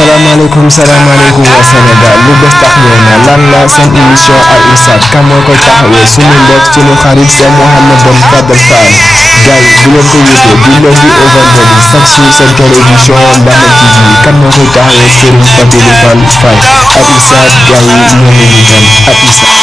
salaamaaleykum salaamaaleykum waa Sénégal lu bees tax ñëw na lan la seen émission Al Irshad kan moo koy taxawee sunu mbokk sunu xarit Cheikh Mouhamed Ben Fadel Fall gars yi bu leen ko wutee du lundi au vendredi chaque jour seen télévision Mbama TV kan moo koy taxawee Serigne Fadilou Fall Al Irshad gars yi ñoo ngi ñu dem Al Irshad